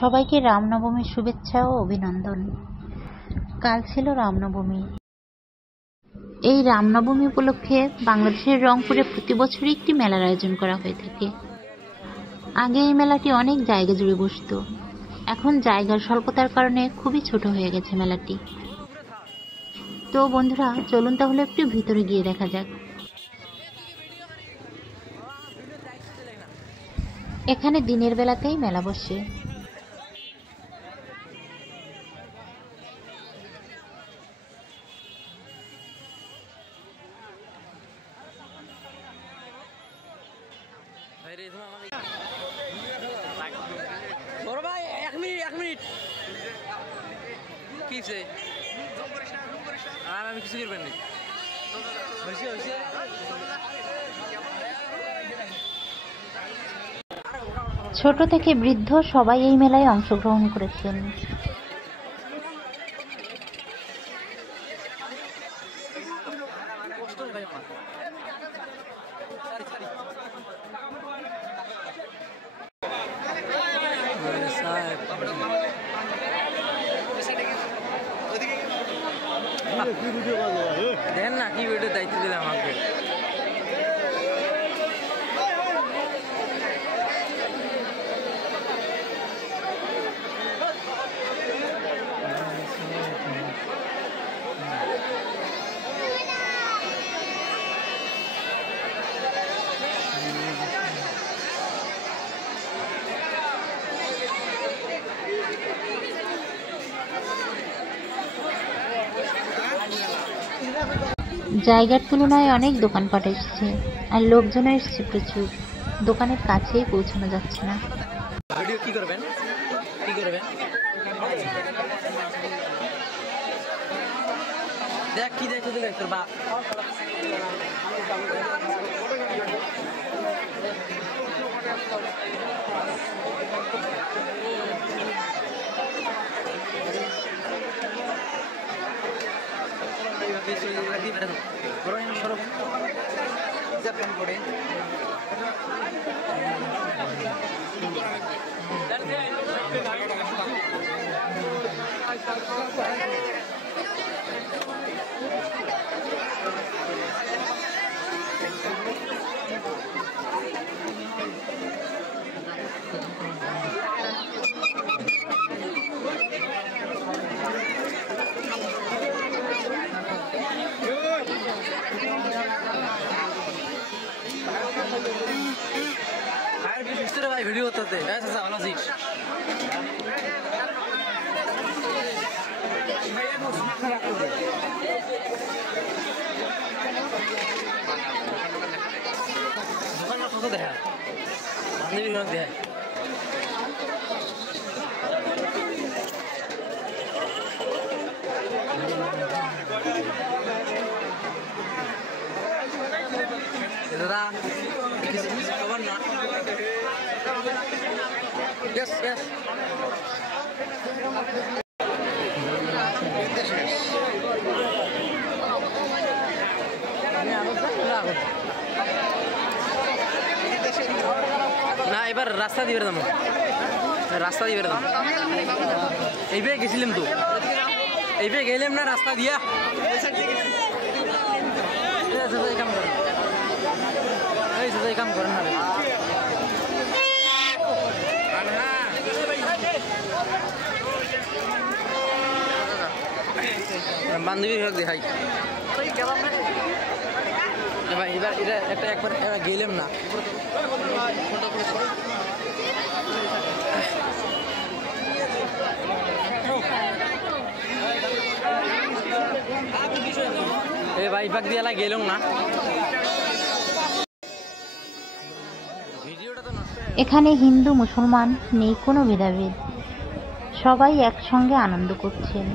সবাইকে রামনবমীর শুভেচ্ছা ও অভিনন্দন। কাল ছিল রামনবমী। এই রামনবমী উপলক্ষে বাংলাদেশের রংপুরে প্রতি বছরই একটি মেলার আয়োজন করা হয়ে থাকে। আগে এই মেলাটি অনেক জায়গা জুড়ে বসত, এখন জায়গার স্বল্পতার কারণে খুবই ছোট হয়ে গেছে মেলাটি। তো বন্ধুরা, চলুন তাহলে একটু ভিতরে গিয়ে দেখা যাক। এখানে দিনের বেলাতেই মেলা বসে। ছোট থেকে বৃদ্ধ সবাই এই মেলায় অংশগ্রহণ করেছেন। দেন না কি ভিডিও দায়িত্ব দিলাম আমাকে। জায়গার তুলনায় অনেক দোকানপাট এসছে, আর লোকজনও এসছে প্রচুর। দোকানের কাছেই পৌঁছানো যাচ্ছে না। ভিডিও কি করবেন দেখ কি দেখতে দিলে তোর বাপ। ভাই ভিডিও করতে ভালো আছিস? দোকান কত দেখা বান্ধবী দেখা দাদা খবর না। Yes, yes. না এবার রাস্তা দিয়ে বেরোতাম, এইভাবে গেছিলাম তো, এইভাবে গেলাম না রাস্তা দিয়া। কাম করেন না বান্ধবী দেখাই ভাই। এবার এটা একটা একবার গেলাম না। এ ভাই পাক দিয়ে গেলাম না। এখানে হিন্দু মুসলমান নেই কোনো ভেদাভেদ, সবাই একসঙ্গে আনন্দ করছেন।